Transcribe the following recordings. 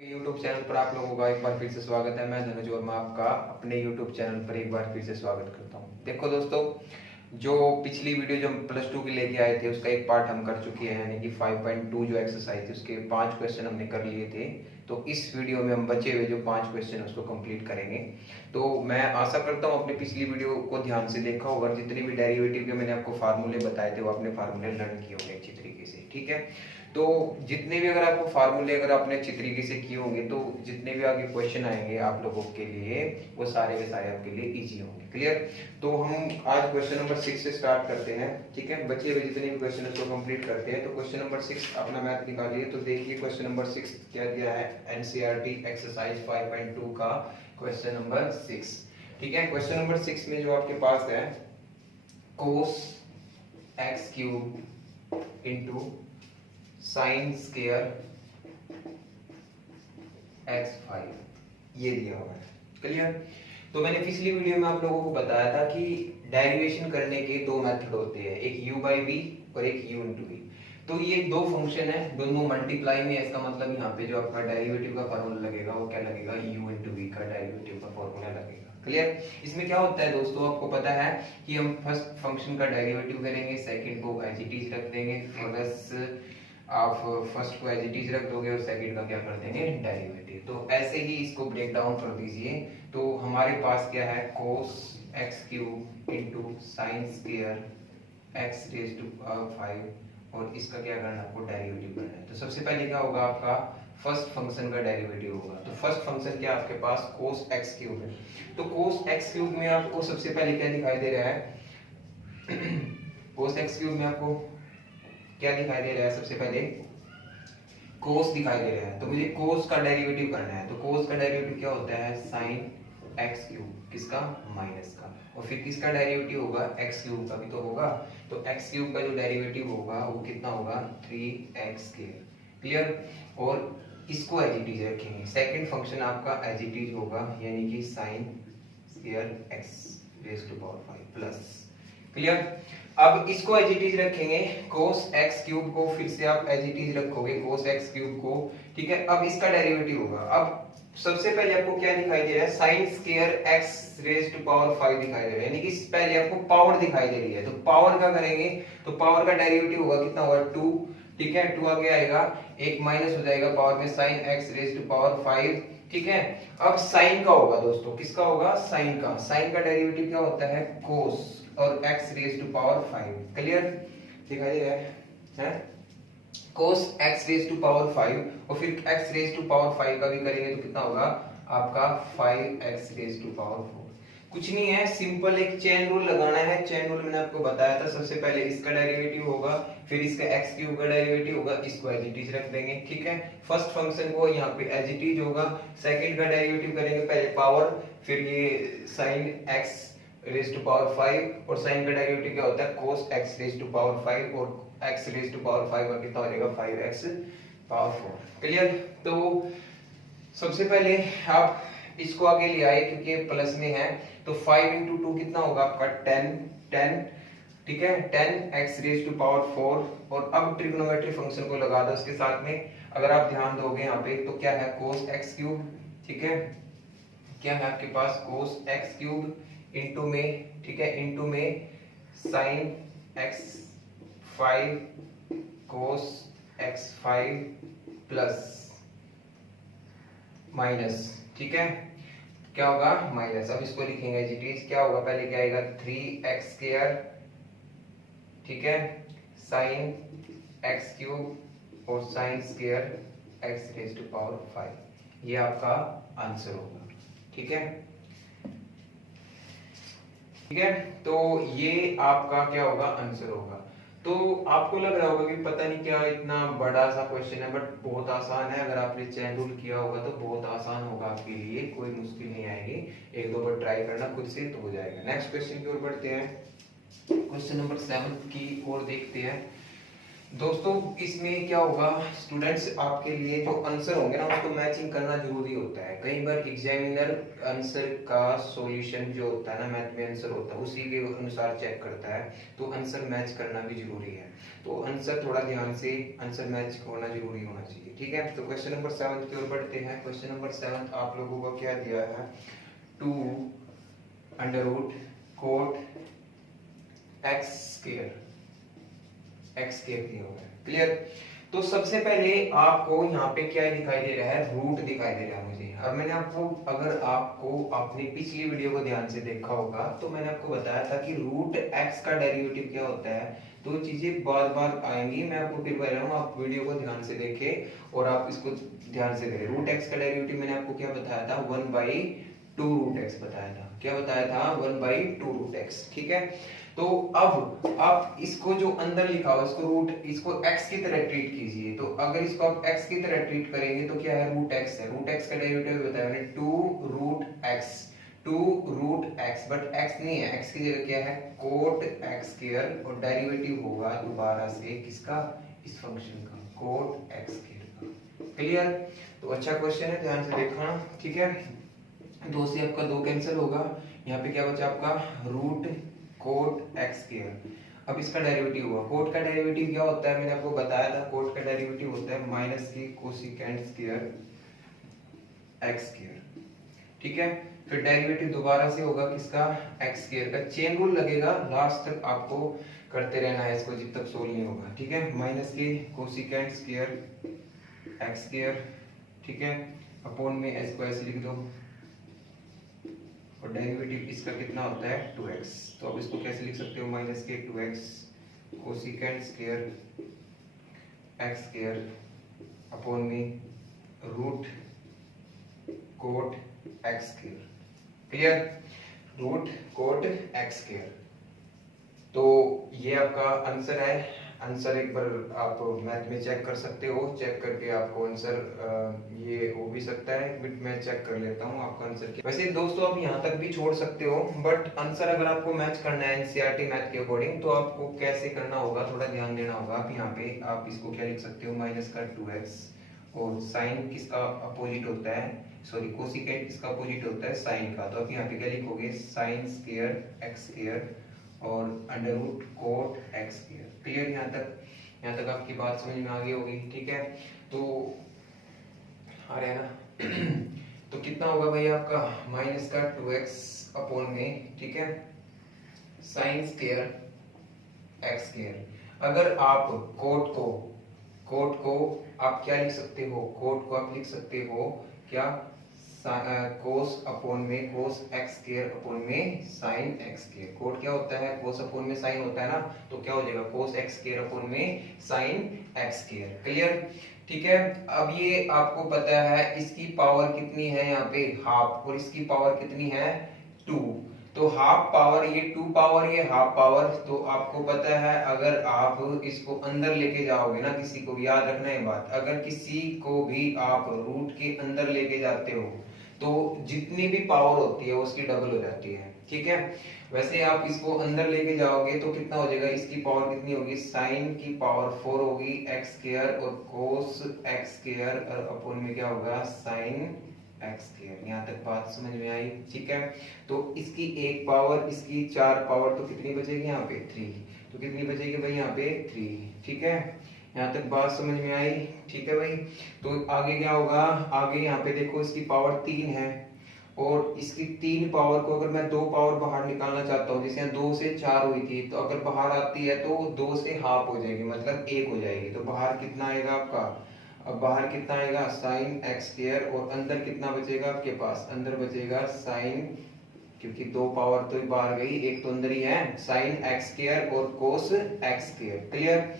YouTube channel पर आप लोगों का एक बार फिर से स्वागत है। मैं धनुज और मैं आपका अपने यूट्यूब चैनल पर एक बार फिर से स्वागत करता हूं। देखो दोस्तों, जो पिछली वीडियो जो हम प्लस टू की लेके आए थे उसका एक पार्ट हम कर चुके हैं, यानी कि 5.2 जो एक्सरसाइज थी उसके 5 क्वेश्चन हमने कर लिए थे। तो इस वीडियो में हम बचे हुए जो 5 क्वेश्चन उसको कंप्लीट करेंगे। तो मैं आशा करता हूँ अपने पिछली वीडियो को ध्यान से देखा होगा, जितने भी डेरिवेटिव के मैंने आपको फार्मूले बताए थे वो आपने फार्मूले लर्न किए होंगे अच्छी तरीके से। ठीक है, तो जितने भी अगर आपको फार्मूले अगर आपने अच्छी तरीके से किए होंगे तो जितने भी आगे क्वेश्चन आएंगे आप लोगों के लिए वो सारे के सारे आपके लिए इजी होंगे। क्लियर? तो हम आज क्वेश्चन नंबर 6 से स्टार्ट करते हैं। ठीक है, बचे हुए जितने भी क्वेश्चन है उसको कंप्लीट करते हैं। तो क्वेश्चन नंबर 6 अपना मैथ निकालिए। तो देखिए क्वेश्चन नंबर 6 क्या दिया है, एनसीईआरटी एक्सरसाइज 5.2 का क्वेश्चन नंबर 6। ठीक है, क्वेश्चन नंबर 6 में जो आपके पास है cos x cube into sine square x5 ये दिया हुआ है। क्लियर? तो मैंने पिछली वीडियो में आप लोगों को बताया था कि डेरिवेशन करने के दो मेथड होते हैं, एक u बाई वी और एक u इंटू वी। तो ये दो फंक्शन है, दोनों मल्टीप्लाई में, इसका मतलब यहाँ पे जो आपका डेरिवेटिव का फॉर्मूला लगेगा वो क्या लगेगा, u इंटू वी का डेरिवेटिव का फॉर्मूला लगेगा। क्लियर? इसमें क्या होता है दोस्तों, आपको पता है कि हम फर्स्ट फंक्शन का डेरिवेटिव करेंगे, सेकंड को एज इट इज रख देंगे, प्लस आप फर्स्ट को एज इट इज रख दोगे और सेकंड का क्या कर देंगे, डेरिवेटिव। तो ऐसे ही इसको ब्रेक डाउन कर दीजिए। तो हमारे पास क्या है, cos x cube into sine square x raise to power 5 और इसका क्या करना है, आपको डेरिवेटिव करना है। तो सबसे पहले क्या होगा, आपका फर्स्ट फंक्शन का डेरिवेटिव होगा। तो फर्स्ट फंक्शन क्या आपके पास cos x क्यूब है। तो cos x क्यूब में आपको सबसे पहले क्या दिखाई दे रहा है cos x क्यूब में आपको क्या दिखाई दे रहा है, सबसे पहले cos दिखाई दे रहा है। तो मुझे cos का डेरिवेटिव करना है। तो cos का डेरिवेटिव क्या होता है, sin x क्यूब, किसका, माइनस का, और फिर किसका डेरिवेटिव होगा, x क्यूब का भी तो होगा। तो x क्यूब का जो डेरिवेटिव होगा वो कितना होगा, 3x स्क्वायर। क्लियर? और इसको एज इट इज रखेंगे, सेकंड फंक्शन आपका एज इट इज होगा, यानी कि sin square x raise to power 5 plus. Clear? अब इसको एज इट इज रखेंगे, cos x क्यूब को फिर से आप एज इट इज रखोगे cos x क्यूब को। ठीक है, अब इसका डेरिवेटिव होगा। अब सबसे पहले आपको क्या दिखाई दे रहा है, sin square x raise to power 5 दिखाई दे रहा है, यानी कि पहले आपको पावर दिखाई दे रही है। तो पावर का करेंगे, तो पावर का डेरिवेटिव होगा, कितना होगा, 2। ठीक है, 2 आगे आएगा, एक माइनस हो जाएगा पावर में, sin x raise to power 5। ठीक है, अब साइन का होगा दोस्तों, किसका होगा, साइन का। साइन का डेरिवेटिव क्या होता है, cos और x raise to power 5। Clear? दिखाई दे रहा है cos x raise to power 5 और फिर x रेज़ टू पावर 5 का भी करेंगे तो कितना होगा आपका 5x रेज़ टू पावर 4। कुछ नहीं है, सिंपल एक चेन रूल लगाना है। चेन रूल मैंने आपको बताया था, सबसे पहले इसका डेरिवेटिव होगा, फिर इसका x क्यूब का डेरिवेटिव होगा, इसको एज इट इज रख देंगे। ठीक है, फर्स्ट फंक्शन को यहाँ पे एज इट इज होगा, सेकंड का डेरिवेटिव करेंगे पहले पावर, फिर ये sin x raise to power 5 और sin का डेरिवेटिव क्या होता है, cos x raise to power 5 और x रेज़ टू पावर 5 का कितना हो जाएगा, 5x पावर 4। क्लियर? तो सबसे पहले आप इसको आगे ले आए क्योंकि प्लस में है, तो 5 इंटू 2 कितना होगा आपका 10। ठीक है, 10x रेज़ टू पावर 4। और अब ट्रिग्नोमेट्री फंक्शन को लगा दो उसके साथ में। अगर आप ध्यान दोगे यहाँ पे तो क्या है, cos x क्यूब। ठीक है, क्या है आपके पास, cos x क्यूब इंटू में, ठीक है, इंटू में sin x5 cos x5 plus minus. ठीक है, क्या होगा, माइनस। अब इसको लिखेंगे एज इट इज, क्या होगा, पहले क्या आएगा, 3x स्क्वायर, ठीक है, sin x क्यूब और sin square x raise to power 5। ये आपका आंसर होगा। ठीक है, ठीक है, तो ये आपका क्या होगा, आंसर होगा। तो आपको लग रहा होगा कि पता नहीं क्या इतना बड़ा सा क्वेश्चन है, बट बहुत आसान है। अगर आपने चेन रूल किया होगा तो बहुत आसान होगा आपके लिए, कोई मुश्किल नहीं आएगी। एक दो बार ट्राई करना खुद से तो हो जाएगा। नेक्स्ट क्वेश्चन की ओर बढ़ते हैं, क्वेश्चन नंबर 7 की ओर देखते हैं। दोस्तों इसमें क्या होगा स्टूडेंट्स, आपके लिए जो आंसर होंगे ना उसको मैचिंग करना जरूरी होता है। कई बार एग्जामिनर आंसर का सॉल्यूशन जो होता है ना, मैथ में आंसर होता है उसी के अनुसार चेक करता है, तो आंसर मैच करना भी जरूरी है। तो आंसर थोड़ा ध्यान से आंसर मैच होना जरूरी होना चाहिए, ठीक है। तो क्वेश्चन नंबर 7 की ओर बढ़ते हैं। क्वेश्चन नंबर 7 आप लोगों को क्या दिया है, 2 under root cot x square दिया हुआ है, क्लियर। तो सबसे पहले आपको यहाँ पे क्या दिखाई दे रहा है, रूट दिखाई दे रहा है मुझे। अब मैंने आपको, अगर आपको अपनी पिछली वीडियो को ध्यान से देखा होगा तो मैंने आपको बताया था कि रूट एक्स का डेरिवेटिव क्या होता है। तो चीजें बार बार आएंगी, मैं आपको फिर बता रहा हूँ, आप वीडियो को ध्यान से देखें और आप इसको ध्यान से करें। रूट एक्स का डेरिवेटिव मैंने आपको क्या बताया था, 1/2 रूट एक्स बताया था। क्या बताया था, 1/2 रूट एक्स, ठीक है। तो अब आप इसको जो अंदर लिखा हो इसको रूट, इसको x की तरह ट्रीट कीजिए। तो अगर इसको आप x की तरह ट्रीट करेंगे तो क्या है, रूट x है। रूट x का डेरिवेटिव बताया मैंने 2 रूट x, बट x नहीं है, x की जगह क्या है, कोट x स्क्वायर, और डेरिवेटिव होगा दोबारा से किसका, इस फंक्शन का, कोट x स्क्वायर का, क्लियर। तो अच्छा क्वेश्चन है, ध्यान से देखना, ठीक है। 2 से आपका 2 कैंसिल होगा, यहाँ पे क्या बचा आपका, रूट कोट एक्स स्क्वायर। अब इसका डेरिवेटिव हुआ, कोट का डेरिवेटिव क्या होता है, मैंने आपको बताया था, कोट का डेरिवेटिव होता है माइनस की कोसिकेंट स्क्वायर एक्स स्क्वायर, ठीक है। फिर डेरिवेटिव दोबारा से होगा किसका, एक्स स्क्वायर का। चेन रूल लगेगा, लास्ट तक आपको करते रहना है इसको जब तक सोल्व नहीं होगा, ठीक है। माइनस की कोसिकेंट स्क्वायर एक्स स्क्वायर, ठीक है, अपॉन में एस को ऐसे लिख दो, और डेरिवेटिव इसका कितना होता है, 2x। तो अब इसको कैसे लिख सकते हो, माइनस के 2x cosecant square x square upon में root cot x square, clear, root cot x square. तो ये आपका आंसर है। आंसर एक बार आप मैथ में चेक कर सकते हो, चेक करके आपको आंसर ये हो भी सकता है, बट मैं चेक कर लेता हूँ आपका आंसर क्या। वैसे दोस्तों आप यहाँ तक भी छोड़ सकते हो, बट आंसर अगर आपको मैच करना है एनसीईआरटी मैथ के अकॉर्डिंग तो आपको कैसे करना होगा, थोड़ा ध्यान देना होगा। आप यहाँ पे आप इसको क्या लिख सकते हो, माइनस का 2x, और साइन किसका अपोजिट होता है, सॉरी कोसिकेंट किसका अपोजिट होता है, साइन का। तो आप यहाँ पे क्या लिखोगे, साइन स्क्वायर एक्स स्क्वायर और under root cot x square, clear. यहाँ तक आपकी बात समझ में आ गई होगी, ठीक है। तो आ रहा है ना तो कितना होगा भाई आपका, माइनस का 2x अपॉन में, ठीक है, साइन स्क्वायर एक्स स्क्वायर। अगर आप कोट को आप क्या लिख सकते हो, कोट को आप लिख सकते हो क्या, कोस अपॉन में कोस एक्स स्क्वायर अपॉन में साइन एक्स स्क्वायर। कोट क्या होता है, कोस अपॉन में साइन होता है ना, तो क्या हो जाएगा, कोस एक्स स्क्वायर अपॉन में साइन एक्स स्क्वायर, क्लियर, ठीक है। अब ये आपको पता है इसकी पावर कितनी है, यहाँ पे हाफ, और इसकी पावर कितनी है, 2। तो हाफ पावर ये 2 पावर, ये हाफ पावर। तो आपको पता है अगर आप इसको अंदर लेके जाओगे ना, किसी को भी याद रखना है बात, अगर किसी को भी आप रूट के अंदर लेके जाते हो तो जितनी भी पावर होती है उसकी डबल हो जाती है, ठीक है। वैसे आप इसको अंदर लेके जाओगे तो कितना हो जाएगा, इसकी पावर कितनी होगी, साइन की पावर 4 होगी एक्स स्क्वायर, और कोस एक्स स्क्वायर और अपॉन में क्या होगा, साइन एक्स स्क्वायर। यहाँ तक बात समझ में आई, ठीक है। तो इसकी एक पावर, इसकी 4 पावर, तो कितनी बचेगी यहाँ पे, 3। तो कितनी बचेगी भाई यहाँ पे, 3, ठीक है। यहाँ तक बात समझ में आई, ठीक है भाई। तो आगे क्या होगा, आगे यहाँ पे देखो इसकी पावर 3 है, और इसकी 3 पावर को अगर मैं 2 पावर बाहर निकालना चाहता हूँ, जैसे 2 से 4 हुई थी, तो अगर बाहर आती है तो 2 से हाफ हो जाएगी, मतलब 1 हो जाएगी। तो बाहर कितना आएगा आपका, अब बाहर कितना आएगा, साइन एक्स स्क्वायर, और अंदर कितना बचेगा आपके पास, अंदर बचेगा साइन, क्योंकि 2 पावर तो बाहर गई, एक तो अंदर ही है, साइन एक्स स्क्वायर और कोस एक्स स्क्वायर, क्लियर।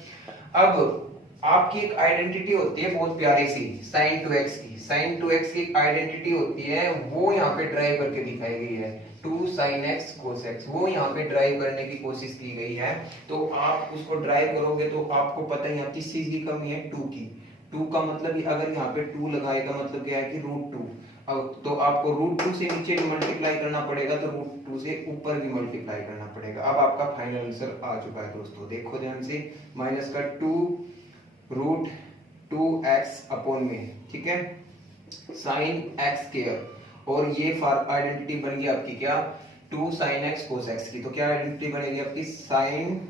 अब आपकी एक आइडेंटिटी होती है बहुत प्यारी सी, साइन 2x की। साइन 2x की आइडेंटिटी होती है, वो यहाँ पे ड्राइव करके दिखाई गई है, 2 sin x cos x, वो यहाँ पे ड्राइव करने की कोशिश की गई है। तो आप उसको ड्राइव करोगे तो आपको पता है यहाँ किस चीज की कमी है, 2 की। 2 का मतलब अगर यहाँ पे 2 लगाएगा मतलब क्या है कि √2, अब तो आपको √2 से नीचे भी मल्टीप्लाई करना पड़ेगा तो √2 से ऊपर भी मल्टीप्लाई करना पड़ेगा। अब आपका फाइनल आंसर आ चुका है दोस्तों, देखो ध्यान से, माइनस का 2√2x अपॉन में, ठीक है, साइन एक्स स्क्वायर, और ये आइडेंटिटी बन गई आपकी क्या, 2 sin x cos x की। तो क्या आइडेंटिटी बनेगी आपकी, साइन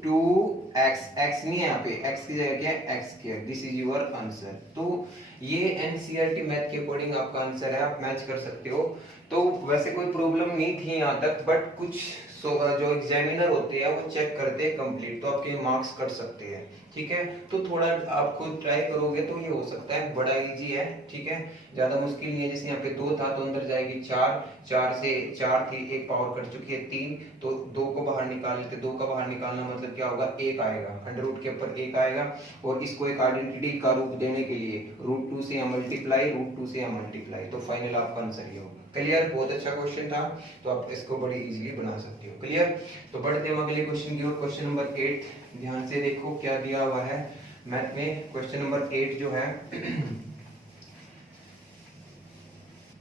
2x, x नहीं है यहाँ पे, x की जगह क्या है, x square. This is your answer. तो ये एनसीईआरटी मैथ के अकॉर्डिंग आपका आंसर है, आप मैच कर सकते हो। तो वैसे कोई प्रॉब्लम नहीं थी यहाँ तक, बट कुछ जो एग्जामिनर होते हैं वो चेक करते हैं कंप्लीट, तो आपके मार्क्स कट सकते हैं, ठीक है। तो थोड़ा आपको ट्राई करोगे तो ये हो सकता है, बड़ा इजी है, ठीक है, ज्यादा मुश्किल नहीं है। जैसे यहाँ पे 2 था तो अंदर जाएगी 4, 4 से 4 थी, एक पावर कट चुकी है 3, तो 2 को बाहर निकाल लेते, 2 का बाहर निकालना मतलब क्या होगा, 1 आएगा, अंडर रूट के ऊपर 1 आएगा, और इसको एक आइडेंटिटी का रूप देने के लिए √2 से यहाँ मल्टीप्लाई, √2 से यहाँ मल्टीप्लाई, तो फाइनल आपका आंसर ये होगा। क्लियर, बहुत अच्छा क्वेश्चन था, तो आप इसको बड़ी इजीली बना सकते हो। क्लियर, तो बढ़ते हैं अगले क्वेश्चन की ओर। क्वेश्चन नंबर 8, ध्यान से देखो क्या दिया हुआ है मैथ में। क्वेश्चन नंबर 8 जो है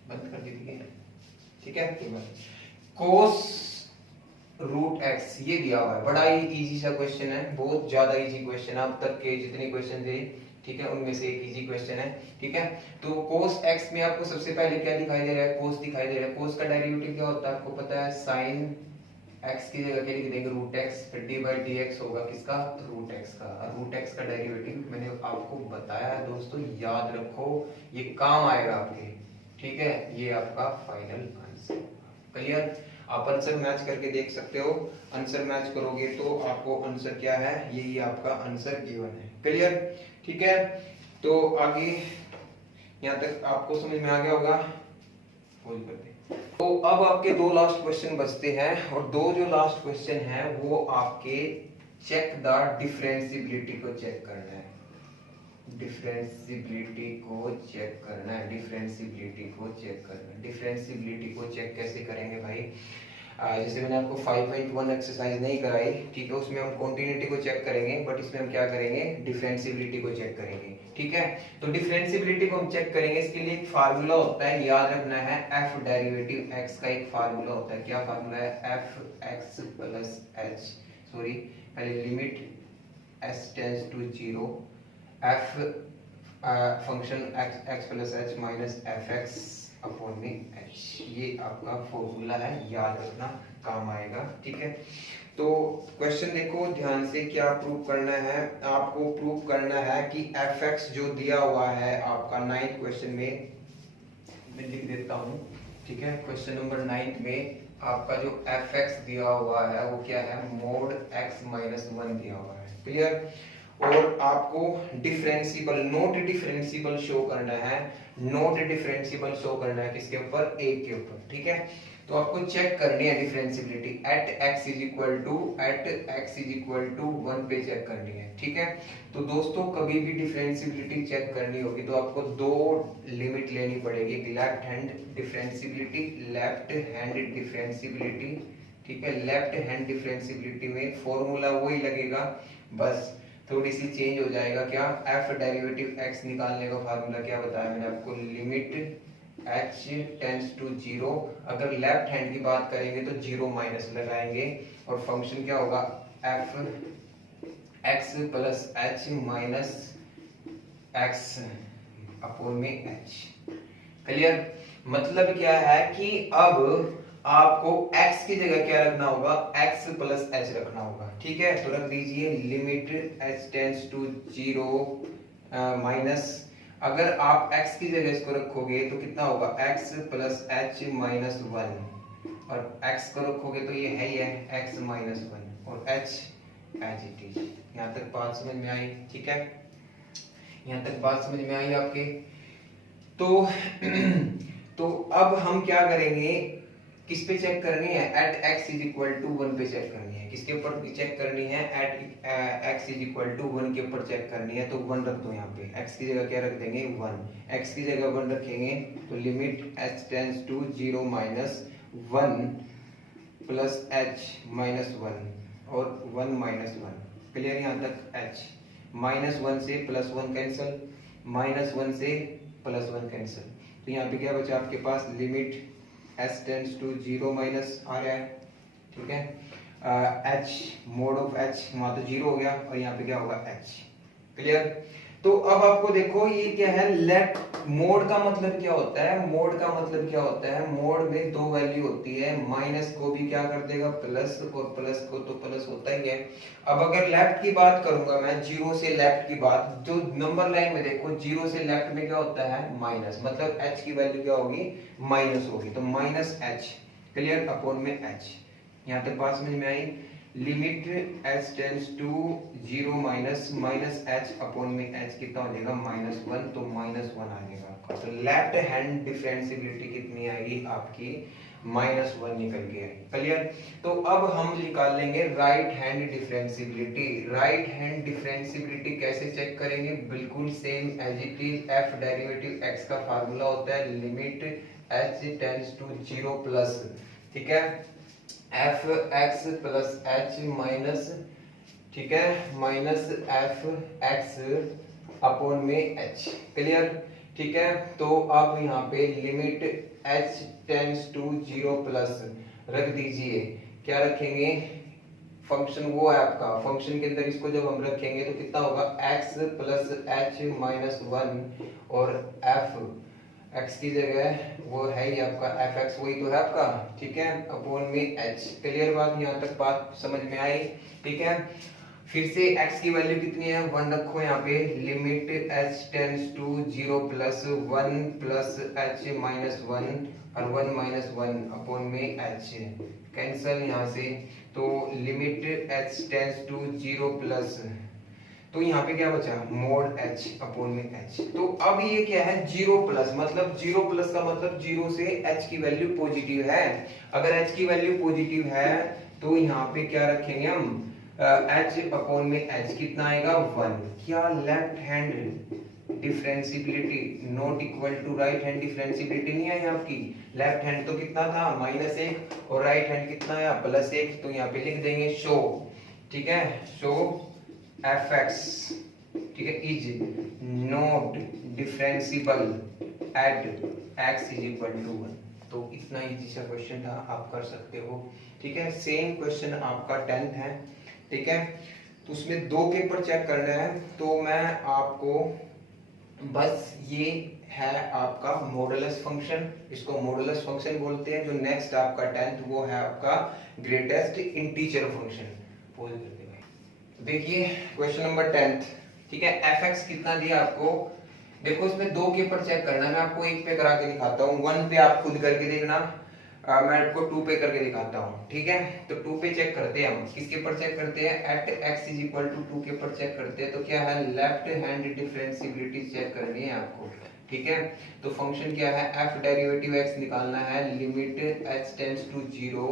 बंद कर दीजिए, ठीक है, कोस √x ये दिया हुआ है, बड़ा ही इजी सा क्वेश्चन है, बहुत ज्यादा इजी क्वेश्चन है, अब तक के जितने क्वेश्चन थे, ठीक है, उनमें से एक इजी क्वेश्चन है, ठीक है। तो cos x में आपको सबसे पहले क्या दिखाई दे रहा है, cos दिखाई दे रहा है। cos का डेरिवेटिव क्या होता है आपको पता है, sin x की जगह क्या लिख देंगे, √x, फिर d/dx होगा किसका, √x का। √x का डेरिवेटिव मैंने आपको बताया है दोस्तों, याद रखो, ये काम आएगा आपके, ठीक है। ये आपका फाइनल आंसर। क्लियर, आप आंसर मैच करके देख सकते हो, आंसर मैच करोगे तो आपको आंसर क्या है, यही आपका आंसर गिवन है। क्लियर, ठीक है। तो आगे यहाँ तक आपको समझ में आ गया होगा, होल्ड कर दे। तो अब आपके 2 लास्ट क्वेश्चन बचते हैं, और 2 जो लास्ट क्वेश्चन है वो आपके चेक द डिफरेंशिएबिलिटी को चेक करना है, डिफरेंशिएबिलिटी को चेक करना है, डिफरेंशिएबिलिटी को चेक करना है। डिफरेंशिएबिलिटी को चेक कैसे करेंगे भाई, जैसे मैंने आपको 5.1 एक्सरसाइज नहीं कराई, ठीक है, उसमें हम कॉन्टिन्यूटी को चेक करेंगे, बट इसमें हम क्या करेंगे, डिफरेंशिएबिलिटी को चेक करेंगे, ठीक है। तो डिफरेंशिएबिलिटी को हम चेक करेंगे, इसके लिए एक फार्मूला होता है, याद रखना है, एफ डेरिवेटिव एक्स का एक फार्मूला होता है। क्या फार्मूला है, f x plus h, sorry पहले limit s tends to 0, f function x plus h minus f x upon में एच, ये आपका फॉर्मूला है, याद रखना, काम आएगा, ठीक है। तो क्वेश्चन देखो ध्यान से, क्या प्रूव करना है आपको, प्रूव करना है कि एफ एक्स जो दिया हुआ है आपका 9th क्वेश्चन में, मैं लिख देता हूँ, ठीक है। क्वेश्चन नंबर 9 में आपका जो एफ एक्स दिया हुआ है वो क्या है, मोड एक्स माइनस 1 दिया हुआ है। क्लियर, और आपको डिफरेंशिएबल, नॉट डिफरेंशिएबल शो करना है, नॉट डिफरेंशिएबल शो करना है किसके ऊपर, एक के ऊपर, ठीक है। तो आपको चेक करनी है differentiability at x is equal to 1 पे चेक करनी है, ठीक है। तो दोस्तों कभी भी डिफरेंशिएबिलिटी चेक करनी होगी तो आपको 2 लिमिट लेनी पड़ेगी, left hand differentiability, left hand differentiability, ठीक है। लेफ्ट हैंड डिफरेंशिएबिलिटी में फॉर्मूला वही लगेगा, बस थोड़ी सी चेंज हो जाएगा। क्या, एफ डेरिवेटिव एक्स निकालने का फार्मूला क्या बताया मैंने आपको, लिमिट h टेंड्स टू 0, अगर लेफ्ट हैंड की बात करेंगे तो 0 माइनस लगाएंगे, और फंक्शन क्या होगा, F x plus h minus x upon में h। क्लियर, मतलब क्या है कि अब आपको x की जगह क्या रखना होगा, x प्लस h रखना होगा, ठीक है। तो रख दीजिए limit h tends to 0 minus, अगर आप x की जगह इसको रखोगे तो कितना होगा, x प्लस h माइनस 1, और x को रखोगे तो ये है ही है x माइनस 1, और h एज इट इज। यहाँ तक बात समझ में आई, ठीक है, यहाँ तक बात समझ में आई आपके। तो अब हम क्या करेंगे, किस पे चेक करनी है, at x is equal to 1 पे चेक करनी है, किसके ऊपर चेक करनी है, at x is equal to 1 के ऊपर चेक करनी है। तो 1 रख दो यहाँ पे, x की जगह क्या रख देंगे, 1, x की जगह 1 रखेंगे तो limit h tends to 0 minus 1 plus h minus 1 और 1 माइनस 1। क्लियर, यहाँ तक h माइनस 1 से प्लस 1 कैंसिल, -1 से +1 कैंसिल, तो यहाँ पे क्या बचा आपके पास, limit s tends to 0 minus आ रहा है, ठीक है। h मोड ऑफ h वहां तो 0 हो गया और यहाँ पे क्या होगा h, क्लियर। तो अब आपको देखो ये क्या है, लेफ्ट मोड का मतलब क्या होता है, मोड का मतलब क्या होता है, मोड में दो वैल्यू होती है, माइनस को भी क्या कर देगा प्लस, और प्लस को तो प्लस होता ही है। अब अगर लेफ्ट की बात करूंगा मैं, जीरो से लेफ्ट की बात, जो नंबर लाइन में देखो जीरो से लेफ्ट में क्या होता है माइनस, मतलब h की वैल्यू क्या होगी माइनस होगी, तो माइनस h, क्लियर, अपॉन में h। यहाँ तक बात समझ में आई। Limit h tends to 0 minus h upon में h कितना हो जाएगा -1, तो -1 आ जाएगा आपका। तो लेफ्ट हैंड डिफरेंशिएबिलिटी कितनी आएगी आपकी, -1 निकल के आएगी, क्लियर। तो अब हम निकाल लेंगे right hand differentiability. Right hand differentiability कैसे चेक करेंगे, बिल्कुल same as it is, f derivative x का फार्मूला होता है limit h tends to 0 plus, ठीक है, f x plus h minus, ठीक है, माइनस एफ एक्स अपॉन में एच, क्लियर, ठीक है। तो अब यहाँ पे limit h tends to 0 plus रख दीजिए, क्या रखेंगे, फंक्शन वो है आपका, फंक्शन के अंदर इसको जब हम रखेंगे तो कितना होगा x प्लस एच माइनस 1 और f x की जगह वो है ही आपका fx, वही तो है आपका, ठीक है, अपॉन में h, क्लियर बात, यहाँ तक बात समझ में आई, ठीक है। फिर से x की वैल्यू कितनी है 1 रखो यहाँ पे, limit h tends to 0 plus 1 plus h minus 1 और 1 माइनस 1 अपॉन में h, कैंसल यहाँ से, तो limit h tends to 0 plus, तो यहाँ पे क्या बचा मोड h अपॉन में h। तो अब ये क्या है 0 प्लस, मतलब 0 प्लस का मतलब 0 से h की वैल्यू पॉजिटिव है। अगर h की वैल्यू पॉजिटिव है तो यहाँ पे क्या रखेंगे हम, h अपॉन में h कितना आएगा 1। क्या left hand differentiability not equal to right hand differentiability नहीं आई आपकी, लेफ्ट हैंड तो कितना था -1 और राइट हैंड कितना आया +1, तो यहाँ पे लिख देंगे शो, ठीक है, शो fx, ठीक है, is not differentiable at x is equal to 1। तो इतना इजी सा क्वेश्चन था, आप कर सकते हो, ठीक है। सेम क्वेश्चन आपका 10th है, ठीक है, तो उसमें 2 के ऊपर चेक करना है, तो मैं आपको बस ये है आपका मॉडुलस फंक्शन, इसको मॉडुलस फंक्शन बोलते हैं। जो नेक्स्ट आपका 10th वो है आपका ग्रेटेस्ट इंटीजर फंक्शन। पोज करते हैं, देखिए क्वेश्चन नंबर 10th, ठीक है, fx कितना दिया आपको, देखो इसमें 2 के ऊपर चेक करना है, मैं आपको 1 पे करा के दिखाता हूँ, 1 पे आप खुद करके देखना, मैं आपको 2 पे करके दिखाता हूँ, ठीक है। तो 2 पे चेक करते हैं हम, किसके ऊपर चेक करते हैं, at x is equal to 2 के ऊपर चेक करते हैं, तो क्या है लेफ्ट हैंड डिफरेंशिएबिलिटी चेक करनी है आपको, ठीक है। तो फंक्शन क्या है, f डेरिवेटिव x निकालना है, लिमिट h टेंड्स टू 0,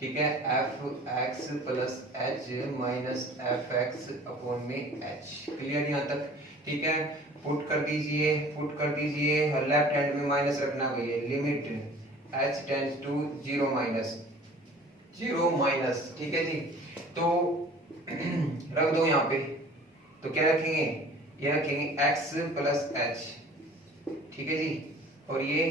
ठीक है, f x plus h minus f x upon में एच, क्लियर यहाँ तक, ठीक है। पुट कर दीजिए, पुट कर दीजिए, लेफ्ट हैंड में माइनस रखना भैया, limit h tends to 0 minus, ठीक है जी। तो रख दो यहाँ पे, तो क्या रखेंगे, ये रखेंगे एक्स प्लस एच, ठीक है जी, और ये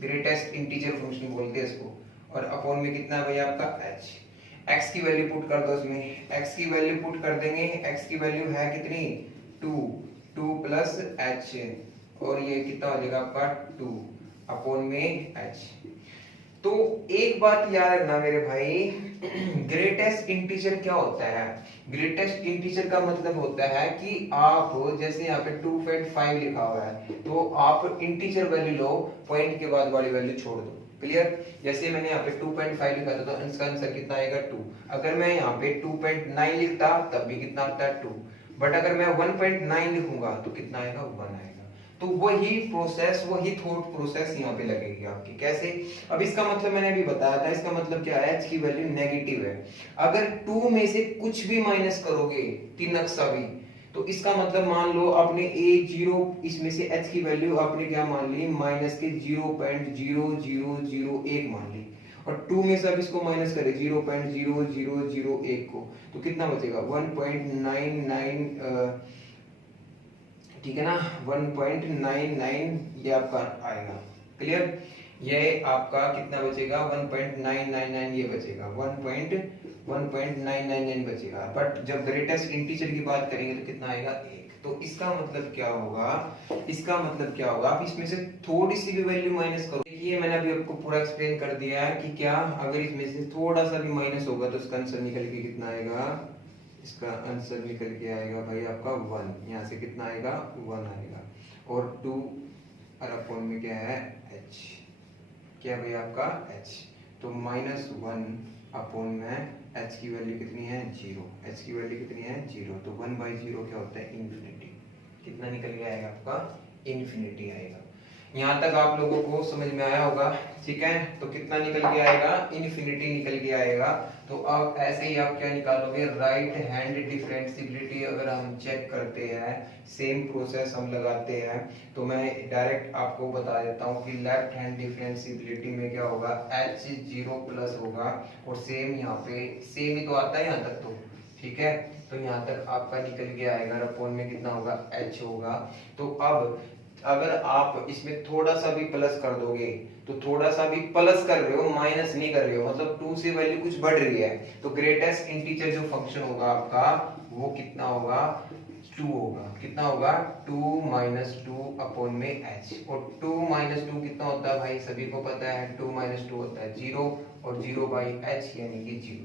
ग्रेटेस्ट इंटीजर फंक्शन बोलते हैं इसको, और अपॉन में कितना है भैया आपका h। x की वैल्यू पुट कर दो इसमें, x की वैल्यू पुट कर देंगे, x की वैल्यू है कितनी 2 प्लस h, और ये कितना हो जाएगा आपका 2 अपॉन में h। तो एक बात याद रखना मेरे भाई, ग्रेटेस्ट इंटीजर क्या होता है, ग्रेटेस्ट इंटीजर का मतलब होता है कि आप जैसे यहाँ पे 2.5 लिखा हुआ है, तो आप इंटीजर वैल्यू लो, पॉइंट के बाद वाली वैल्यू छोड़ दो, क्लियर। जैसे मैंने यहाँ पे 2.5 लिखा था, तो इसका आंसर कितना आएगा 2। अगर मैं यहाँ पे 2.9 लिखता तब भी कितना आता है 2, बट अगर मैं 1.9 लिखूंगा तो कितना आएगा 1 आएगा। तो वही प्रोसेस, वही थॉट प्रोसेस यहाँ पे लगेगी आपकी, कैसे, अब इसका मतलब मैंने अभी बताया था, इसका मतलब क्या है, h की वैल्यू नेगेटिव है, अगर 2 में से कुछ भी माइनस करोगे, 3 अक्सा भी, तो इसका मतलब मान लो आपने a0, इसमें से h की वैल्यू आपने क्या मान ली, माइनस के 0.0001 मान ली, और 2 में से अब इसको माइनस करें 0.0001 को, तो कितना बचेगा 1.99, ठीक है ना, 1.99 ये आपका आएगा। क्लियर, ये आपका कितना बचेगा, 1.999 ये बचेगा, 1.999 बचेगा। बट जब ग्रेटेस्ट इंटीजर की बात करेंगे तो कितना आएगा, 1। तो इसका मतलब क्या होगा, इसका मतलब क्या होगा, आप इसमें से थोड़ी सी भी वैल्यू माइनस करो। देखिए मैंने अभी आपको पूरा एक्सप्लेन कर दिया है कि क्या अगर इसमें से थोड़ा सा भी माइनस होगा तो इसका आंसर निकल के कितना आएगा, इसका आंसर निकल के आएगा भाई आपका 1। यहाँ से कितना आएगा, 1 आएगा। और 2 और अपॉन में क्या है, h, क्या भाई आपका h। तो -1 अपॉन में h की वैल्यू कितनी है, 0। h की वैल्यू कितनी है, 0। तो 1/0 क्या होता है, इन्फिनिटी। कितना निकल के आएगा आपका, इन्फिनिटी आएगा। यहाँ तक आप लोगों को समझ में आया होगा, ठीक है। तो कितना निकल के आएगा, इन्फिनिटी निकल के आएगा। तो अब ऐसे ही आप क्या निकालोगे, राइट हैंड डिफरेंशिएबिलिटी अगर हम चेक करते हैं, सेम प्रोसेस हम लगाते हैं, तो मैं डायरेक्ट आपको बता देता हूँ कि लेफ्ट हैंड डिफरेंशिएबिलिटी में क्या होगा, h 0 प्लस होगा। और सेम यहाँ पे सेम ही तो आता है यहाँ तक, तो ठीक है। तो यहाँ तक आपका निकल के आएगा, अपॉन में कितना होगा, h होगा। तो अब अगर आप इसमें थोड़ा सा भी प्लस कर दोगे, तो थोड़ा सा भी प्लस कर रहे हो, माइनस नहीं कर रहे हो, मतलब 2 से वैल्यू कुछ बढ़ रही है, तो ग्रेटेस्ट इंटीजर जो फंक्शन होगा आपका वो कितना होगा, 2 होगा। कितना होगा, 2 - 2 अपॉन में h। और 2 - 2 कितना होता है भाई, सभी को पता है, 2 - 2 होता है 0, और 0/h यानी कि 0।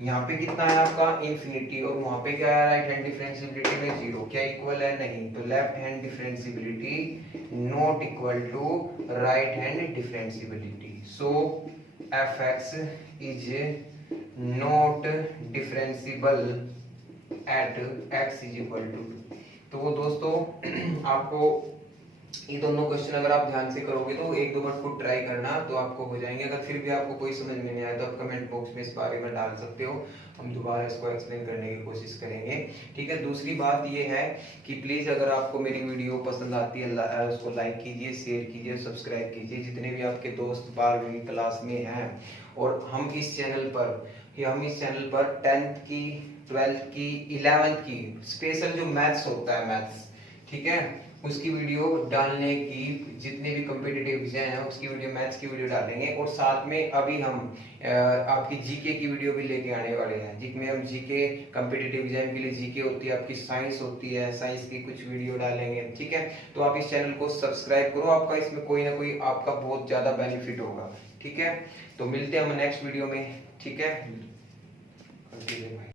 यहाँ पे कितना है आपका, इन्फिनिटी, और वहां पे क्या है, राइट हैंड डिफरेंशिएबिलिटी में 0। क्या इक्वल है, नहीं। तो left hand differentiability not equal to right hand differentiability. So fx is not differentiable at x is equal to 2। तो वो दोस्तों आपको ये दोनों क्वेश्चन अगर आप ध्यान से करोगे तो एक दो बार खुद ट्राई करना, तो आपको हो जाएंगे। अगर फिर भी आपको कोई समझ में नहीं आया तो आप कमेंट बॉक्स में इस बारे में डाल सकते हो, हम दोबारा इसको एक्सप्लेन करने की कोशिश करेंगे, ठीक है। दूसरी बात ये है कि प्लीज अगर आपको मेरी वीडियो पसंद आती है उसको लाइक कीजिए, शेयर कीजिए, सब्सक्राइब कीजिए, जितने भी आपके दोस्त 12वीं क्लास में हैं। और हम इस चैनल पर 10th की, 12th की, 11th की स्पेशल जो मैथ्स होता है, मैथ्स, ठीक है, उसकी वीडियो डालने की, जितने भी कॉम्पिटिटिव विषय हैं उसकी वीडियो, मैथ्स की वीडियो डालेंगे। और साथ में अभी हम आपकी जीके की वीडियो भी लेके आने वाले हैं, जिसमें हम जीके कॉम्पिटिटिव एग्जाम के लिए जीके होती है, आपकी साइंस होती है, साइंस की कुछ वीडियो डालेंगे, ठीक है। तो आप इस चैनल को सब्सक्राइब करो, आपका इसमें कोई ना कोई आपका बहुत ज्यादा बेनिफिट होगा, ठीक है। तो मिलते हैं हम नेक्स्ट वीडियो में, ठीक है।